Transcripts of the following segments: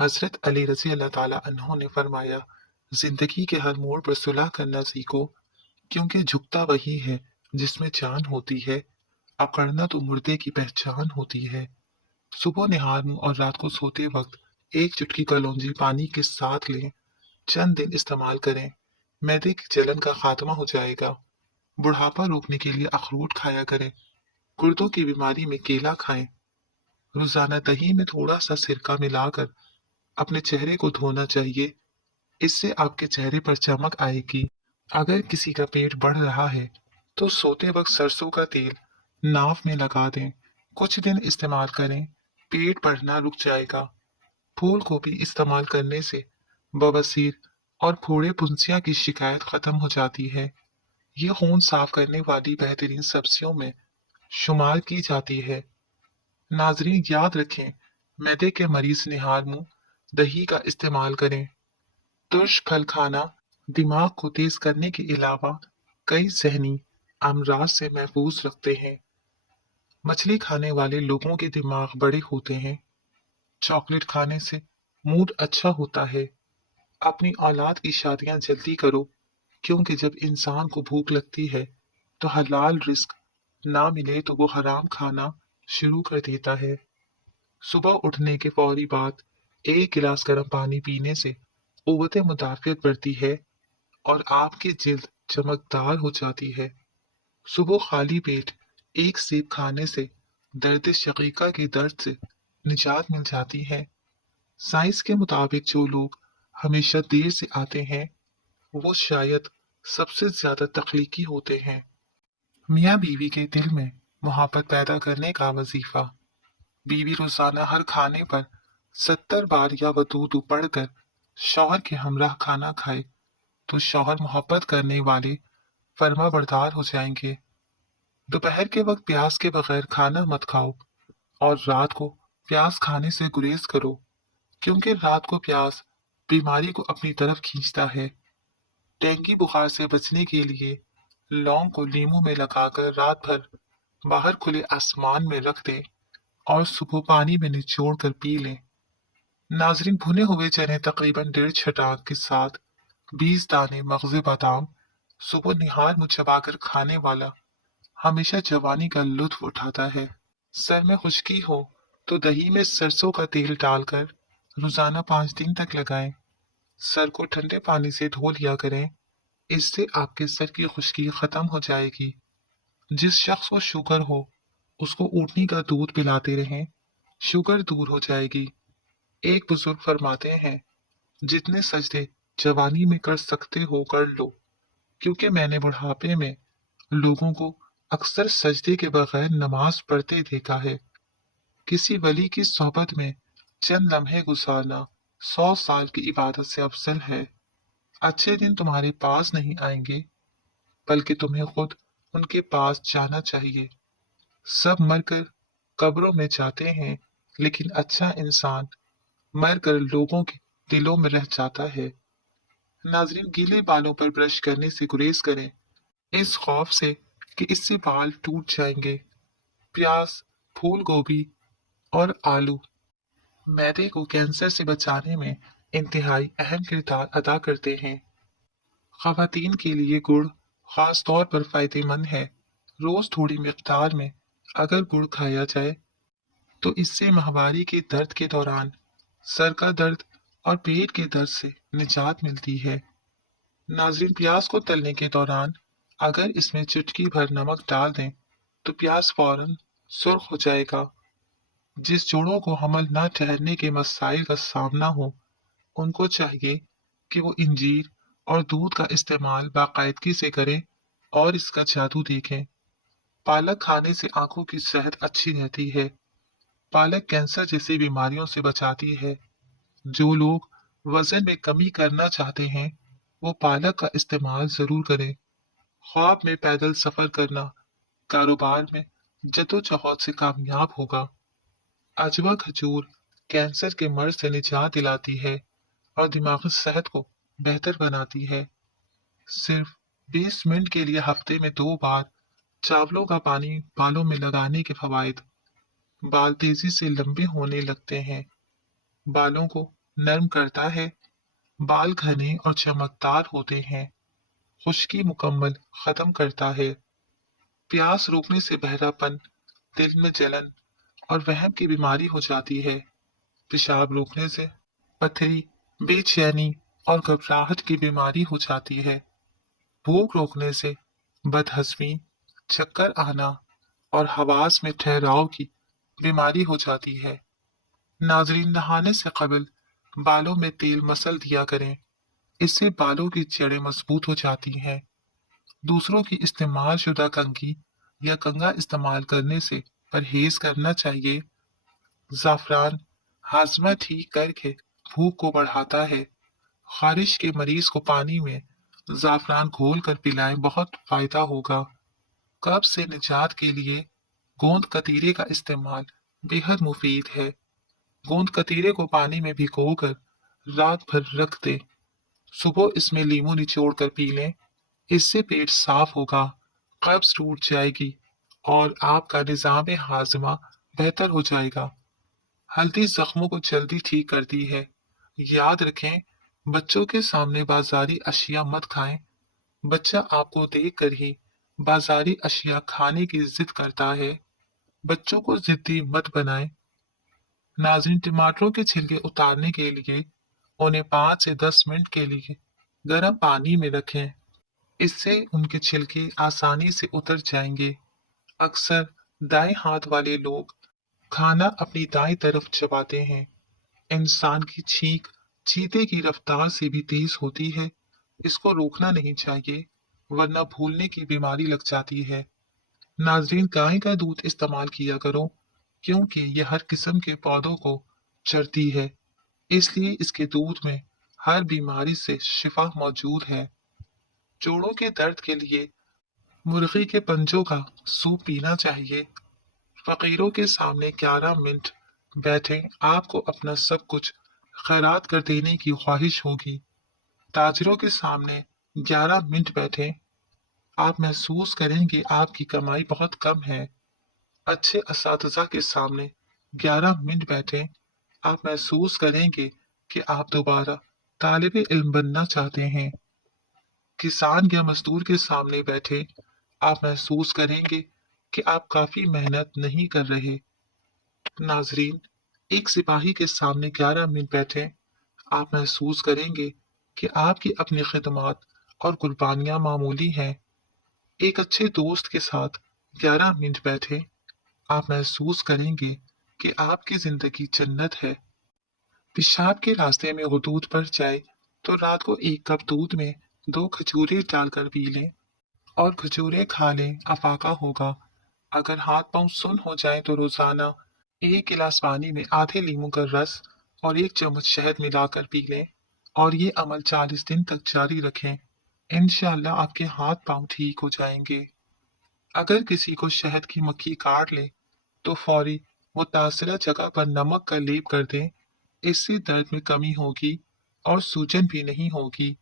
حضرت علی رضی اللہ تعالیٰ عنہ نے فرمایا، زندگی کے ہر موڑ پر صلح کرنا سیکھو، کیونکہ جھکتا وہی ہے جس میں جان ہوتی ہے، اکڑنا تو مردے کی پہچان ہوتی ہے۔ صبح نہار منہ اور رات کو سوتے وقت ایک چٹکی کلونجی پانی کے ساتھ لیں، چند دن استعمال کریں، معدے کی جلن کا خاتمہ ہو جائے گا۔ بڑھاپا روکنے کے لیے اخروٹ کھایا کریں، گردوں کی بیماری میں کیلا کھائیں، روزانہ دہی میں تھوڑا سا سرکہ ملا کر اپنے چہرے کو دھونا چاہیے، اس سے آپ کے چہرے پر چمک آئے گی۔ اگر کسی کا پیٹ بڑھ رہا ہے تو سوتے وقت سرسوں کا تیل ناف میں لگا دیں، کچھ دن استعمال کریں، پیٹ بڑھنا رک جائے گا۔ پھول گوبھی استعمال کرنے سے بواسیر اور پھوڑے پنسیاں کی شکایت ختم ہو جاتی ہے۔ یہ خون صاف کرنے والی بہترین سبزیوں میں شمار کی جاتی ہے۔ ناظرین یاد رکھیں، معدے کے مریض نہار منہ دہی کا استعمال کریں۔ ترش پھل کھانا دماغ کو تیز کرنے کے علاوہ کئی ذہنی امراض سے محفوظ رکھتے ہیں۔ مچھلی کھانے والے لوگوں کے دماغ بڑے ہوتے ہیں۔ چاکلیٹ کھانے سے موڈ اچھا ہوتا ہے۔ اپنی اولاد کی شادیاں جلدی کرو، کیونکہ جب انسان کو بھوک لگتی ہے تو حلال رزق نہ ملے تو وہ حرام کھانا شروع کر دیتا ہے۔ صبح اٹھنے کے فوری بعد ایک گلاس گرم پانی پینے سے قوت مدافعت بڑھتی ہے اور آپ کی جلد چمکدار ہو جاتی ہے۔ صبح خالی پیٹ ایک سیب کھانے سے درد شقیقہ کے درد سے نجات مل جاتی ہے۔ سائنس کے مطابق جو لوگ ہمیشہ دیر سے آتے ہیں وہ شاید سب سے زیادہ تخلیقی ہوتے ہیں۔ میاں بیوی کے دل میں محبت پیدا کرنے کا وظیفہ۔ بیوی روزانہ ہر کھانے پر 70 بار یا ودودو پڑھ کر شوہر کے ہمراہ کھانا کھائے تو شوہر محبت کرنے والے فرما بردار ہو جائیں گے۔ دوپہر کے وقت پیاز کے بغیر کھانا مت کھاؤ اور رات کو پیاز کھانے سے گریز کرو، کیونکہ رات کو پیاز بیماری کو اپنی طرف کھینچتا ہے۔ ڈینگی بخار سے بچنے کے لیے لونگ کو لیموں میں لگا کر رات بھر باہر کھلے آسمان میں رکھ دیں اور صبح پانی میں نچوڑ کر پی لیں۔ ناظرین بھنے ہوئے چنے تقریباً 1.5 چھٹانک کے ساتھ 20 دانے مغز بادام صبح نہار منہ چبا کر کھانے والا ہمیشہ جوانی کا لطف اٹھاتا ہے۔ سر میں خشکی ہو تو دہی میں سرسوں کا تیل ڈال کر روزانہ 5 دن تک لگائیں۔ سر کو ٹھنڈے پانی سے دھو لیا کریں، اس سے آپ کے سر کی خشکی ختم ہو جائے گی۔ جس شخص کو شوگر ہو اس کو اونٹنی کا دودھ پلاتے رہیں، شوگر دور ہو جائے گی۔ ایک بزرگ فرماتے ہیں، جتنے سجدے جوانی میں کر سکتے ہو کر لو، کیونکہ میں نے بڑھاپے میں لوگوں کو اکثر سجدے کے بغیر نماز پڑھتے دیکھا ہے۔ کسی ولی کی صحبت میں چند لمحے گزارنا 100 سال کی عبادت سے افضل ہے۔ اچھے دن تمہارے پاس نہیں آئیں گے، بلکہ تمہیں خود ان کے پاس جانا چاہیے۔ سب مر کر قبروں میں جاتے ہیں، لیکن اچھا انسان مر کر لوگوں کے دلوں میں رہ جاتا ہے۔ ناظرین گیلے بالوں پر برش کرنے سے گریز کریں، اس خوف سے کہ اس سے بال ٹوٹ جائیں گے۔ پیاز، پھول گوبھی اور آلو معدے کو کینسر سے بچانے میں انتہائی اہم کردار ادا کرتے ہیں۔ خواتین کے لیے گڑ خاص طور پر فائدہ مند ہے۔ روز تھوڑی مقدار میں اگر گڑ کھایا جائے تو اس سے ماہواری کے درد کے دوران سر کا درد اور پیٹ کے درد سے نجات ملتی ہے۔ ناظرین پیاز کو تلنے کے دوران اگر اس میں چٹکی بھر نمک ڈال دیں تو پیاز فوراً سرخ ہو جائے گا۔ جس جوڑوں کو حمل نہ ٹھہرنے کے مسائل کا سامنا ہو ان کو چاہیے کہ وہ انجیر اور دودھ کا استعمال باقاعدگی سے کریں اور اس کا جادو دیکھیں۔ پالک کھانے سے آنکھوں کی صحت اچھی رہتی ہے۔ پالک کینسر جیسی بیماریوں سے بچاتی ہے۔ جو لوگ وزن میں کمی کرنا چاہتے ہیں وہ پالک کا استعمال ضرور کریں۔ خواب میں پیدل سفر کرنا کاروبار میں جدوجہد سے کامیاب ہوگا۔ عجوا کھجور کینسر کے مرض سے نجات دلاتی ہے اور دماغی صحت کو بہتر بناتی ہے۔ صرف 20 منٹ کے لیے ہفتے میں 2 بار چاولوں کا پانی بالوں میں لگانے کے فوائد۔ بال تیزی سے لمبے ہونے لگتے ہیں، بالوں کو नरम करता है, बाल घने और चमकदार होते हैं, खुश्की मुकम्मल खत्म करता है, प्यास रोकने से बहरापन, दिल में जलन और वहम की बीमारी हो जाती है, पेशाब रोकने से पथरी, बेचैनी और घबराहट की बीमारी हो जाती है, भूख रोकने से बदहजमी, चक्कर आना और हवास में ठहराव की बीमारी हो जाती है। नाजरीन, नहाने से कबल बालों में तेल मसल दिया करें, इससे बालों की जड़ें मजबूत हो जाती हैं। दूसरों की इस्तेमाल शुदा कंघी या कंघा इस्तेमाल करने से परहेज करना चाहिए। ज़ाफ़रान हाजमा ठीक करके भूख को बढ़ाता है। खारिश के मरीज को पानी में ज़ाफ़रान घोल कर पिलाएं, बहुत फायदा होगा। कब्ज से निजात के लिए गोंद कतीरे का इस्तेमाल बेहद मुफीद है। गोंद कतीरे को पानी में भिगोकर रात भर रख दें, सुबह इसमें लीमू निचोड़ कर पी लें, इससे पेट साफ होगा, कब्ज टूट जाएगी और आपका निज़ाम हाजमा बेहतर हो जाएगा। हल्दी जख्मों को जल्दी ठीक करती है। याद रखें, बच्चों के सामने बाजारी अशिया मत खाएं। बच्चा आपको देखकर ही बाजारी अशिया खाने की जिद करता है। बच्चों को जिद्दी मत बनाएं। नाज़रीन, टमाटरों के छिलके उतारने के लिए उन्हें 5 से 10 मिनट के लिए गर्म पानी में रखें। इससे उनके छिलके आसानी से उतर जाएंगे। अक्सर दाएं हाथ वाले लोग खाना अपनी दाएं तरफ चबाते हैं। इंसान की छींक चीते की रफ्तार से भी तेज होती है। इसको रोकना नहीं चाहिए, वरना भूलने की बीमारी लग जाती है। नाजरीन, गाय का दूध इस्तेमाल किया करो, क्योंकि यह हर किस्म के पौधों को चरती है, इसलिए इसके दूध में हर बीमारी से शिफा मौजूद है। जोड़ों के दर्द के लिए मुर्गी के पंजों का सूप पीना चाहिए। फकीरों के सामने 11 मिनट बैठे, आपको अपना सब कुछ खैरात कर देने की ख्वाहिश होगी। ताजिरों के सामने 11 मिनट बैठे, आप महसूस करेंगे आपकी कमाई बहुत कम है। अच्छे असातिज़ा के सामने 11 मिनट बैठे, आप महसूस करेंगे कि आप दोबारा तालिब इल्म बनना चाहते हैं। किसान या मजदूर के सामने बैठे, आप महसूस करेंगे कि आप काफी मेहनत नहीं कर रहे। नाजरीन, एक सिपाही के सामने 11 मिनट बैठे, आप महसूस करेंगे कि आपकी अपनी खिदमत और कुर्बानियां मामूली हैं। एक अच्छे दोस्त के साथ 11 मिनट बैठे, आप महसूस करेंगे कि आपकी जिंदगी जन्नत है। पेशाब के रास्ते में हुदूद पड़ जाए तो रात को एक कप दूध में 2 खजूरें डालकर पी लें और खजूरें खा लें, अफाका होगा। अगर हाथ पांव सुन हो जाए तो रोजाना 1 गिलास पानी में आधे लीमू का रस और 1 चम्मच शहद मिलाकर पी लें और ये अमल 40 दिन तक जारी रखें। इंशाअल्लाह आपके हाथ पांव ठीक हो जाएंगे। अगर किसी को शहद की मक्खी काट ले तो फौरी मुतासरा जगह पर नमक का लेप कर दें, इससे दर्द में कमी होगी और सूजन भी नहीं होगी।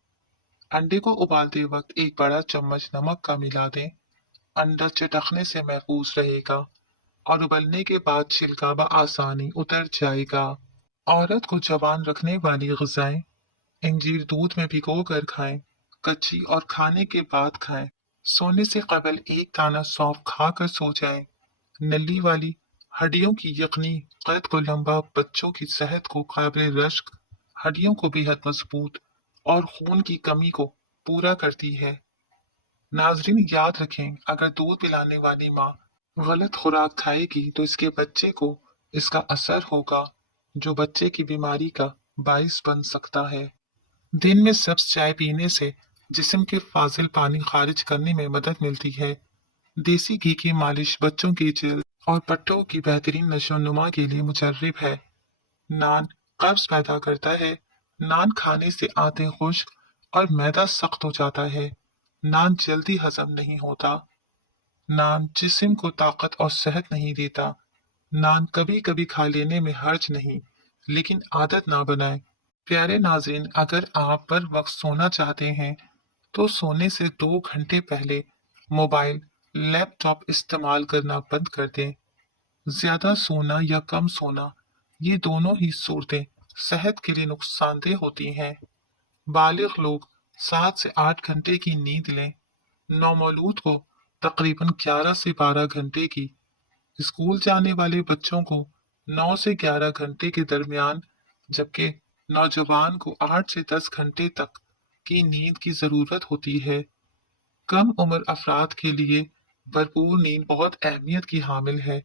अंडे को उबालते वक्त 1 बड़ा चम्मच नमक का मिला दें, अंडा चटकने से महफूज रहेगा और उबलने के बाद छिलका आसानी उतर जाएगा। औरत को जवान रखने वाली ग़िज़ाएं इंजीर दूध में भिगो कर खाएं, कच्ची और खाने के बाद खाएं। सोने से कबल 1 दाना सौंफ खाकर सो जाएं। नली वाली हड्डियों की यकीनी कद को लंबा, बच्चों की सेहत को काबिल रश्क, हड्डियों को बेहद मजबूत और खून की कमी को पूरा करती है। नाजरीन, याद रखें, अगर दूध पिलाने वाली माँ गलत खुराक खाएगी तो इसके बच्चे को इसका असर होगा, जो बच्चे की बीमारी का बाइस बन सकता है। दिन में सब्ज चाय पीने से जिस्म के फाजिल पानी खारिज करने में मदद मिलती है। देसी घी की मालिश बच्चों की जल्द और पट्टों की बेहतरीन नशोनुमा के लिए मुजर्रिब है। नान कब्ज पैदा करता है। नान खाने से आंतें खुश्क और मैदा सख्त हो जाता है। नान जल्दी हजम नहीं होता। नान जिस्म को ताकत और सेहत नहीं देता। नान कभी कभी खा लेने में हर्ज नहीं, लेकिन आदत ना बनाएं। प्यारे नाज़रीन, अगर आप पर वक्त सोना चाहते हैं तो सोने से 2 घंटे पहले मोबाइल, लैपटॉप इस्तेमाल करना बंद कर दें। ज्यादा सोना या कम सोना, ये दोनों ही सूरतें صحت کے لیے नुकसान दह होती हैं। बालिग लोग 7 से 8 घंटे की नींद लें। नौमौलूद को तकरीबन 11 से 12 घंटे की, स्कूल जाने वाले बच्चों को 9 से 11 घंटे के दरमियान, जबकि नौजवान को 8 से 10 घंटे तक की नींद की जरूरत होती है। कम उम्र अफराद के लिए भरपूर नींद बहुत अहमियत की हामिल है।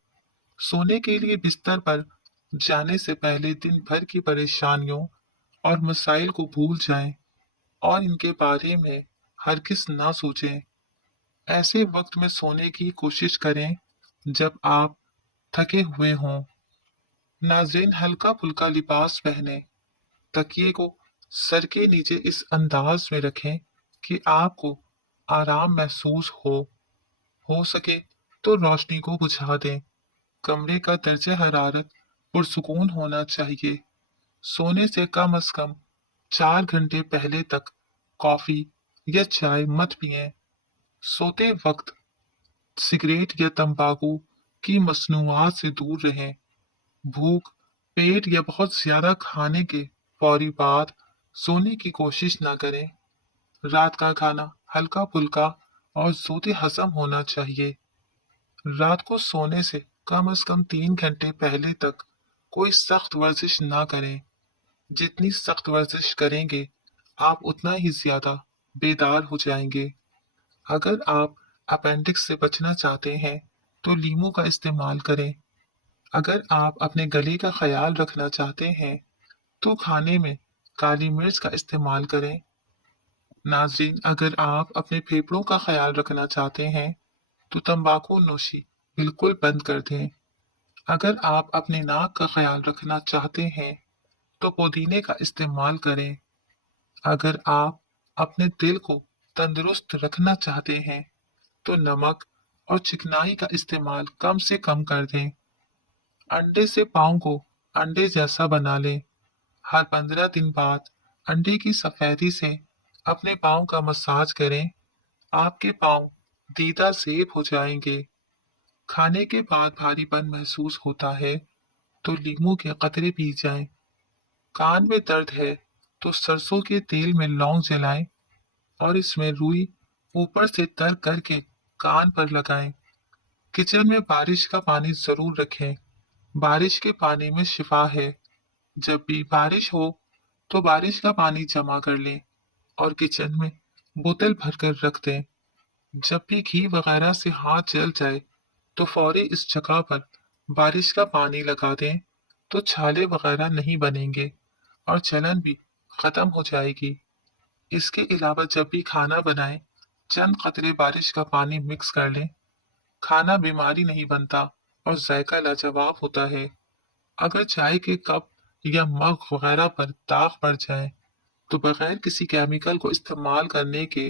सोने के लिए बिस्तर पर जाने से पहले दिन भर की परेशानियों और मसाइल को भूल जाएं और इनके बारे में हरगिज ना सोचें। ऐसे वक्त में सोने की कोशिश करें जब आप थके हुए हों। नाज़रीन, हल्का फुल्का लिबास पहने, तकिए को सर के नीचे इस अंदाज में रखें कि आपको आराम महसूस हो सके तो रोशनी को बुझा दें। कमरे का दर्जा हरारत पुरसुकून होना चाहिए। सोने से कम 4 घंटे पहले तक कॉफी या चाय मत पिएं। सोते वक्त सिगरेट या तंबाकू की मसनूआत से दूर रहें। भूख, पेट या बहुत ज्यादा खाने के फौरी बाद सोने की कोशिश न करें। रात का खाना हल्का फुल्का और सोते हजम होना चाहिए। रात को सोने से कम 3 घंटे पहले तक कोई सख्त वर्जिश ना करें। जितनी सख्त वर्जिश करेंगे आप उतना ही ज्यादा बेदार हो जाएंगे। अगर आप अपेंडिक्स से बचना चाहते हैं तो लीमू का इस्तेमाल करें। अगर आप अपने गले का ख्याल रखना चाहते हैं तो खाने में काली मिर्च का इस्तेमाल करें। नाज़रीन, अगर आप अपने फेफड़ों का ख्याल रखना चाहते हैं तो तंबाकू नोशी बिल्कुल बंद कर दें। अगर आप अपने नाक का ख्याल रखना चाहते हैं तो पुदीने का इस्तेमाल करें। अगर आप अपने दिल को तंदुरुस्त रखना चाहते हैं तो नमक और चिकनाई का इस्तेमाल कम से कम कर दें। अंडे से पाँव को अंडे जैसा बना लें। हर 15 दिन बाद अंडे की सफेदी से अपने पाँव का मसाज करें। आपके पाँव दीदा सेब हो जाएंगे। खाने के बाद भारीपन महसूस होता है तो लीमू के कतरे पी जाएं। कान में दर्द है तो सरसों के तेल में लौंग जलाएं और इसमें रुई ऊपर से तर करके कान पर लगाएं। किचन में बारिश का पानी जरूर रखें। बारिश के पानी में शिफा है। जब भी बारिश हो तो बारिश का पानी जमा कर लें और किचन में बोतल भरकर रख दें। जब भी घी वगैरह से हाथ जल जाए तो फौरी इस जगह पर बारिश का पानी लगा दें तो छाले वगैरह नहीं बनेंगे और जलन भी खत्म हो जाएगी। इसके अलावा जब भी खाना बनाएं चंद कतरे बारिश का पानी मिक्स कर लें। खाना बीमारी नहीं बनता और जायका लाजवाब होता है। अगर चाय के कप या मग वगैरह पर दाग पड़ जाए तो बगैर किसी केमिकल को इस्तेमाल करने के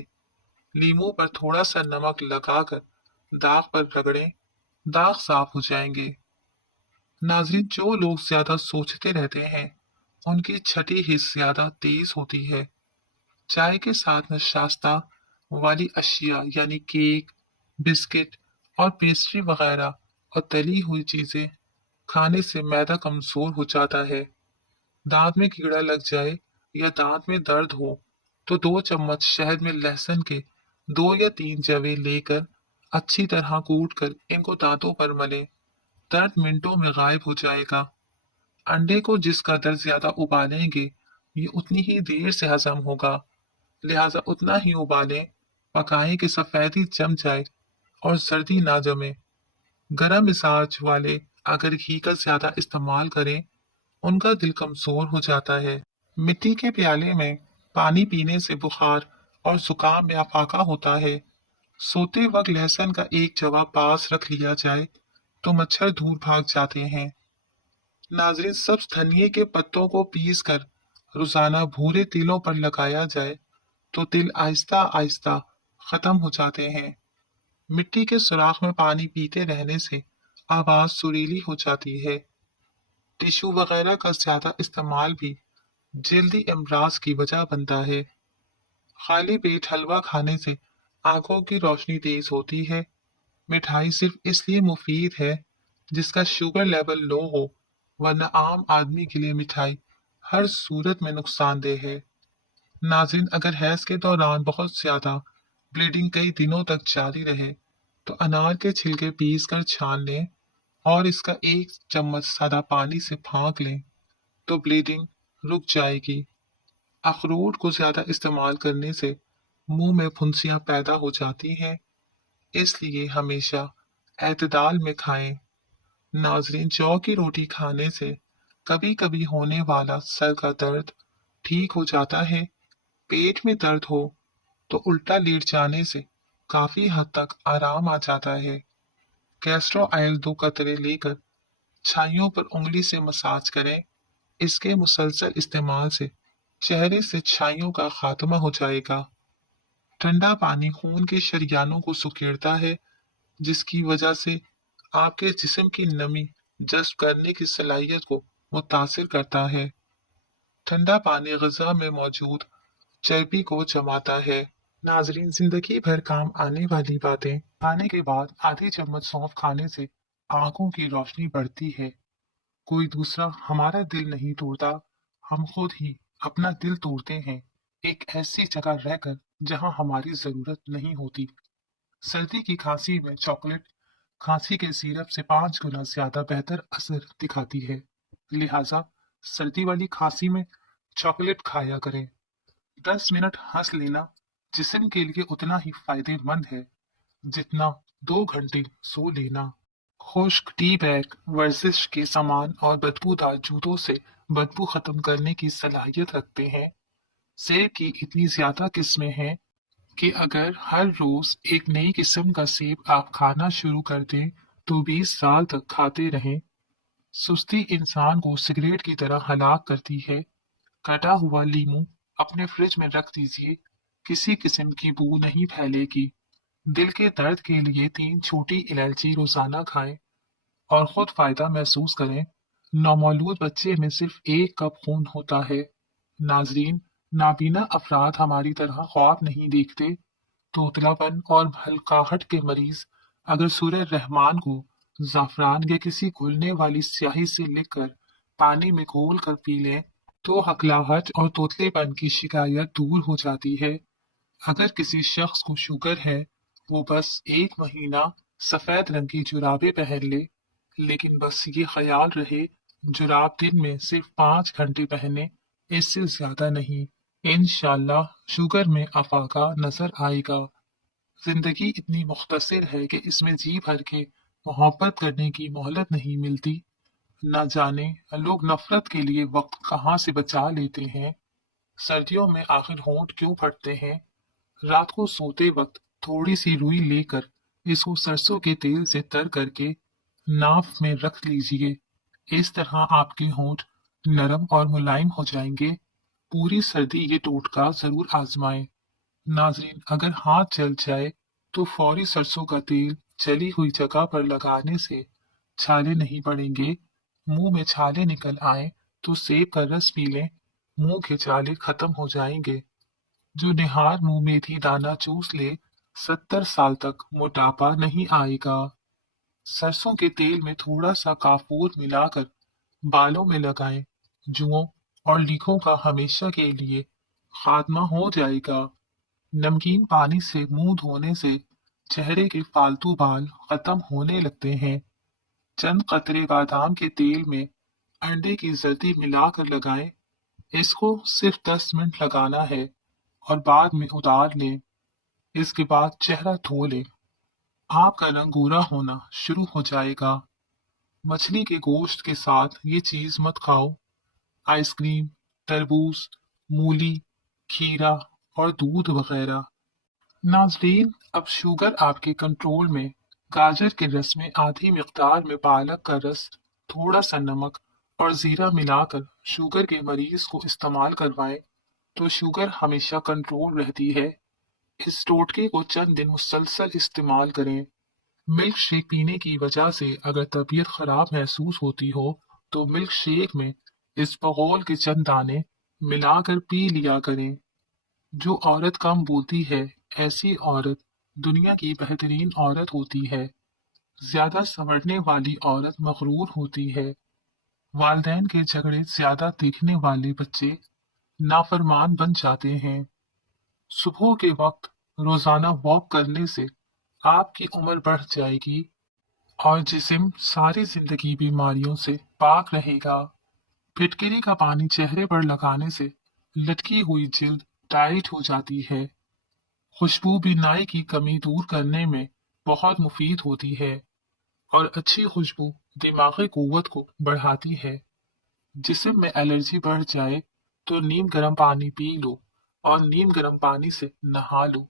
लीमू पर थोड़ा सा नमक लगाकर दाग पर रगड़ें, दाग साफ हो जाएंगे। नाजरीन, जो लोग ज्यादा सोचते रहते हैं उनकी छठी हिस्स ज्यादा तेज होती है। चाय के साथ नशास्ता वाली अशिया यानी केक, बिस्किट और पेस्ट्री वगैरह और तली हुई चीजें खाने से मैदा कमजोर हो जाता है। दांत में कीड़ा लग जाए या दांत में दर्द हो तो 2 चम्मच शहद में लहसुन के 2 या 3 जवे लेकर अच्छी तरह कूट कर इनको दांतों पर मलें। दर्द मिनटों में गायब हो जाएगा। अंडे को जिस कदर ज्यादा उबालेंगे ये उतनी ही देर से हजम होगा। लिहाजा उतना ही उबालें, पकाएं कि सफेदी जम जाए और सर्दी ना जमे। गरम मिजाज वाले अगर घी का ज्यादा इस्तेमाल करें उनका दिल कमजोर हो जाता है। मिट्टी के प्याले में पानी पीने से बुखार और जुकाम में अफाका होता है। सोते वक्त लहसुन का एक जवा पास रख लिया जाए तो मच्छर दूर भाग जाते हैं। नाजरीन, सब्ज धनिए के पत्तों को पीस कर रोजाना भूरे तिलों पर लगाया जाए तो तिल आहिस्ता आहिस्ता खत्म हो जाते हैं। मिट्टी के सुराख में पानी पीते रहने से आवाज सुरीली हो जाती है। टिश्यू वगैरह का ज्यादा इस्तेमाल भी जल्दी अमराज की वजह बनता है। खाली पेट हलवा खाने से आंखों की रोशनी तेज होती है। मिठाई सिर्फ इसलिए मुफीद है जिसका शुगर लेवल लो हो, वरना आम आदमी के लिए मिठाई ہر صورت میں نقصان دہ ہے۔ ناظرین، اگر حیض کے دوران بہت زیادہ بلیڈنگ کئی دنوں تک جاری رہے تو انار کے چھلکے پیس کر چھان لیں اور اس کا 1 چمچ سادہ پانی سے پھانک لیں تو بلیڈنگ رک جائے گی۔ اخروٹ کو زیادہ استعمال کرنے سے منہ میں پھنسیاں پیدا ہو جاتی ہیں، اس لیے ہمیشہ اعتدال میں کھائیں۔ ناظرین، جو کی روٹی کھانے سے کبھی کبھی ہونے والا سر کا درد ٹھیک ہو جاتا ہے۔ پیٹ میں درد ہو تو الٹا لیٹ جانے سے کافی حد تک آرام آ جاتا ہے۔ کیسٹر آئل 2 قطرے لے کر چھائیوں پر انگلی سے مساج کریں۔ اس کے مسلسل استعمال سے چہرے سے چھائیوں کا خاتمہ ہو جائے گا۔ ٹھنڈا پانی خون کے شریانوں کو سکیڑتا ہے، جس کی وجہ سے آپ کے جسم کی نمی جذب کرنے کی صلاحیت کو متاثر کرتا ہے۔ ٹھنڈا پانی غذا میں موجود چربی کو جماتا ہے۔ ناظرین، زندگی بھر کام آنے والی باتیں کھانے کے بعد آدھی چمچ سونف کھانے سے آنکھوں کی روشنی بڑھتی ہے۔ کوئی دوسرا ہمارا دل نہیں توڑتا، ہم خود ہی اپنا دل توڑتے ہیں، ایک ایسی جگہ رہ کر جہاں ہماری ضرورت نہیں ہوتی۔ سردی کی کھانسی میں چاکلیٹ کھانسی کے سیرپ سے 5 گنا زیادہ بہتر اثر دکھاتی ہے، لہذا سردی والی کھانسی میں چاکلیٹ کھایا کریں۔ 10 منٹ ہنس لینا جسم کے لیے اتنا ہی فائدے مند ہے جتنا 2 گھنٹے سو لینا۔ خشک ٹی بیگ ورزش کے سامان اور بدبودار جوتوں سے بدبو ختم کرنے کی صلاحیت رکھتے ہیں۔ سیب کی اتنی زیادہ قسمیں ہیں کہ اگر ہر روز ایک نئی قسم کا سیب آپ کھانا شروع کر دیں تو 20 سال تک کھاتے رہیں۔ سستی انسان کو سگریٹ کی طرح ہلاک کرتی ہے۔ کٹا ہوا لیمو اپنے فریج میں رکھ دیجیے، کسی قسم کی بو نہیں پھیلے گی۔ دل کے درد کے لیے 3 چھوٹی الائچی روزانہ کھائیں اور خود فائدہ محسوس کریں۔ نومولود بچے میں صرف 1 کپ خون ہوتا ہے۔ ناظرین، نابینا افراد ہماری طرح خواب نہیں دیکھتے۔ توتلا پن اور ہلکاہٹ کے مریض اگر سورہ رحمان کو زعفران یا کسی گھلنے والی سیاہی سے لکھ کر پانی میں گھول کر پی لیں تو ہکلاہٹ اور توتلے پن کی شکایت دور ہو جاتی ہے۔ اگر کسی شخص کو شوگر ہے، وہ بس 1 مہینہ سفید رنگ کی جرابیں پہن لے، لیکن بس یہ خیال رہے جراب دن میں صرف 5 گھنٹے پہنے، اس سے زیادہ نہیں۔ انشاءاللہ شوگر میں افاقہ نظر آئے گا۔ زندگی اتنی مختصر ہے کہ اس میں جی بھر کے محبت کرنے کی مہلت نہیں ملتی۔ نہ جانے لوگ نفرت کے لیے وقت کہاں سے بچا لیتے ہیں۔ سردیوں میں آخر ہونٹ کیوں پھٹتے ہیں؟ رات کو سوتے وقت تھوڑی سی روئی لے کر اس کو سرسوں کے تیل سے تر کر کے ناف میں رکھ لیجئے، اس طرح آپ کے ہونٹ نرم اور ملائم ہو جائیں گے۔ پوری سردی یہ ٹوٹکا ضرور آزمائیں۔ ناظرین، اگر ہاتھ جل جائے تو فوری سرسوں کا تیل جلی ہوئی جگہ پر لگانے سے چھالے نہیں پڑیں گے۔ منہ میں چھالے نکل آئیں تو سیب کا رس پی لیں، منہ کے چھالے ختم ہو جائیں گے۔ جو نہار منہ میتھی دانہ چوس لے 70 سال تک موٹاپا نہیں آئے گا۔ سرسوں کے تیل میں تھوڑا سا کافور ملا کر بالوں میں لگائیں، جوؤں اور لیکھوں کا ہمیشہ کے لیے خاتمہ ہو جائے گا۔ نمکین پانی سے منہ دھونے سے چہرے کے فالتو بال ختم ہونے لگتے ہیں۔ چند قطرے بادام کے تیل میں انڈے کی زردی ملا کر لگائیں، اس کو صرف 10 منٹ لگانا ہے اور بعد میں اتار لیں۔ اس کے بعد چہرہ دھو لیں، آپ کا رنگ گورا ہونا شروع ہو جائے گا۔ مچھلی کے گوشت کے ساتھ یہ چیز مت کھاؤ۔ آئس کریم، تربوز، مولی، کھیرا اور دودھ وغیرہ۔ ناظرین، اب شوگر آپ کے کنٹرول میں۔ گاجر کے رس میں آدھی مقدار میں پالک کا رس، تھوڑا سا نمک اور زیرہ ملا کر شوگر کے مریض کو استعمال کروائیں تو شوگر ہمیشہ کنٹرول رہتی ہے۔ اس ٹوٹکے کو چند دن مسلسل استعمال کریں۔ ملک شیک پینے کی وجہ سے اگر طبیعت خراب محسوس ہوتی ہو تو ملک شیک میں اسپغول کے چند دانے ملا کر پی لیا کریں۔ جو عورت کم بولتی ہے، ایسی عورت دنیا کی بہترین عورت ہوتی ہے۔ زیادہ سنورنے والی عورت مغرور ہوتی ہے۔ वालिदैन के झगड़े ज्यादा देखने वाले बच्चे नाफरमान बन जाते हैं। सुबह के वक्त रोजाना वॉक करने से आपकी उम्र बढ़ जाएगी और जिस्म सारी जिंदगी बीमारियों से पाक रहेगा। फिटकरी का पानी चेहरे पर लगाने से लटकी हुई जिल्द टाइट हो जाती है। खुशबू बीनाई की कमी दूर करने में बहुत मुफीद होती है और अच्छी खुशबू दिमागी कुव्वत को बढ़ाती है। जिस्म में एलर्जी बढ़ जाए तो नीम गर्म पानी पी लो और नीम गर्म पानी से नहा लो।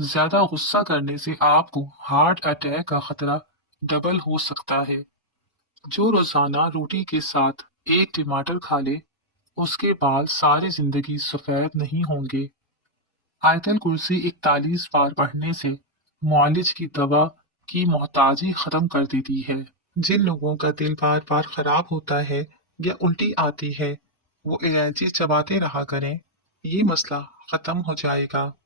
ज्यादा गुस्सा करने से आपको हार्ट अटैक का खतरा डबल हो सकता है। जो रोजाना रोटी के साथ एक टमाटर खा ले, उसके बाल सारी जिंदगी सफेद नहीं होंगे। आयतल कुर्सी 41 बार पढ़ने से मुआलिज की दवा की मोहताजी खत्म कर देती है। जिन लोगों का दिल बार बार खराब होता है या उल्टी आती है, वो इलायची चबाते रहा करें। ये मसला खत्म हो जाएगा।